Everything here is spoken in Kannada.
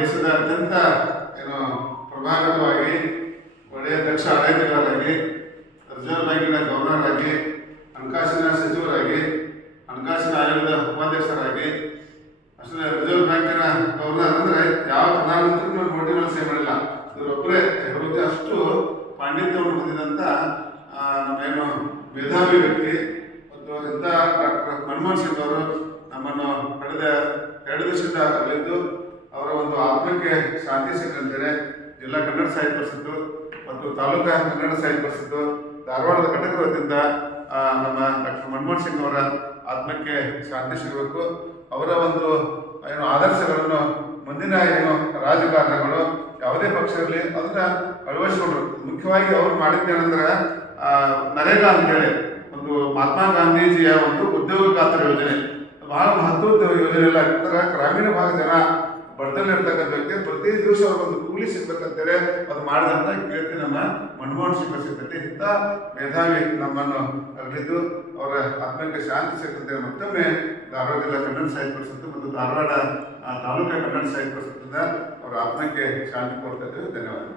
ದೇಶದ ಅತ್ಯಂತ ಏನು ಪ್ರಭಾವಿತವಾಗಿ ಒಳ್ಳೆಯ ದಕ್ಷ ಆಡಳಿತಗಾರರಾಗಿ ರಿಸರ್ವ್ ಬ್ಯಾಂಕಿನ ಗವರ್ನರ್ ಆಗಿ ಹಣಕಾಸಿನ ಸಚಿವರಾಗಿ ಹಣಕಾಸಿನ ಆಯೋಗದ ಉಪಾಧ್ಯಕ್ಷರಾಗಿ ಅಷ್ಟೇ ರಿಸರ್ವ್ ಬ್ಯಾಂಕಿನ ಗವರ್ನರ್ ಅಂದರೆ ಯಾವ ಪ್ರಧಾನಮಂತ್ರಿ ನೋಟಿನ ಸೇವೆ ಮಾಡಿಲ್ಲ, ಇವರೊಬ್ಬರೇ ಇವರಿಗೆ ಅಷ್ಟು ಪಾಂಡಿತ್ಯವನ್ನು ಹೊಂದಿದಂಥ ನಮ್ಮೇನು ಮೇಧಾವಿ ವ್ಯಕ್ತಿ ಮತ್ತು ಇಂಥ ಡಾಕ್ಟರ್ ಮನಮೋಹನ್ ಸಿಂಗ್ ಅವರು ನಮ್ಮನ್ನು ಕಳೆದ 2 ವರ್ಷದಿಂದ ಅಲ್ಲಿದ್ದು ಅವರ ಒಂದು ಆತ್ಮಕ್ಕೆ ಶಾಂತಿ ಸಿಕ್ಕಂತೇಳಿ ಜಿಲ್ಲಾ ಕನ್ನಡ ಸಾಹಿತ್ಯ ಪರಿಷತ್ತು ಮತ್ತು ತಾಲೂಕಾ ಕನ್ನಡ ಸಾಹಿತ್ಯ ಪರಿಷತ್ತು ಧಾರವಾಡದ ಘಟಕ ವತಿಯಿಂದ ನಮ್ಮ ಡಾಕ್ಟರ್ ಮನಮೋಹನ್ ಸಿಂಗ್ ಅವರ ಆತ್ಮಕ್ಕೆ ಶಾಂತಿ ಸಿಗಬೇಕು. ಅವರ ಒಂದು ಏನು ಆದರ್ಶಗಳನ್ನು ಮುಂದಿನ ಏನು ರಾಜಕಾರಣಗಳು ಯಾವುದೇ ಪಕ್ಷ ಇರಲಿ ಅದನ್ನ ಅಳವಡಿಸಿಕೊಂಡ್ರು. ಮುಖ್ಯವಾಗಿ ಅವ್ರು ಮಾಡಿದ್ದೇನೆಂದ್ರೆ ನರೇಗಾ ಅಂತೇಳಿ ಒಂದು ಮಹಾತ್ಮ ಗಾಂಧೀಜಿಯ ಒಂದು ಉದ್ಯೋಗ ಖಾತರಿ ಯೋಜನೆ, ಬಹಳ ಮಹತ್ವದ ಯೋಜನೆ ಇಲ್ಲ. ಯಾಕಂದ್ರೆ ಗ್ರಾಮೀಣ ಭಾಗದ ಜನ ಬಡತನಲ್ಲಿರ್ತಕ್ಕಂಥ ವ್ಯಕ್ತಿ ಪ್ರತಿ ದಿವಸ ಅವ್ರಿಗೊಂದು ಕೂಲಿ ಸಿಗ್ಬೇಕಂತೇಳಿ ಅದು ಮಾಡಿದಂಥ ಕೀರ್ತಿ ನಮ್ಮ ಮನಮೋಹನ್ ಸಿಂಗ್ ಸಿಗ್ತೈತಿ. ಇಂಥ ಮೇಧಾವಿ ನಮ್ಮನ್ನು ಅರಳಿದ್ದು ಅವರ ಆತ್ಮಕ್ಕೆ ಶಾಂತಿ ಸಿಗ್ತಂತೆ ಮತ್ತೊಮ್ಮೆ ಧಾರವಾಡ ಜಿಲ್ಲಾ ಕನ್ನಡ ಸಾಹಿತ್ಯ ಪರಿಷತ್ತು ಮತ್ತು ಧಾರವಾಡ ತಾಲೂಕಾ ಕನ್ನಡ ಸಾಹಿತ್ಯ ಪರಿಷತ್ತಿಂದ ಅವರ ಆತ್ಮಕ್ಕೆ ಶಾಂತಿ ಕೊಡ್ತಾ ಇದ್ದೇವೆ. ಧನ್ಯವಾದ.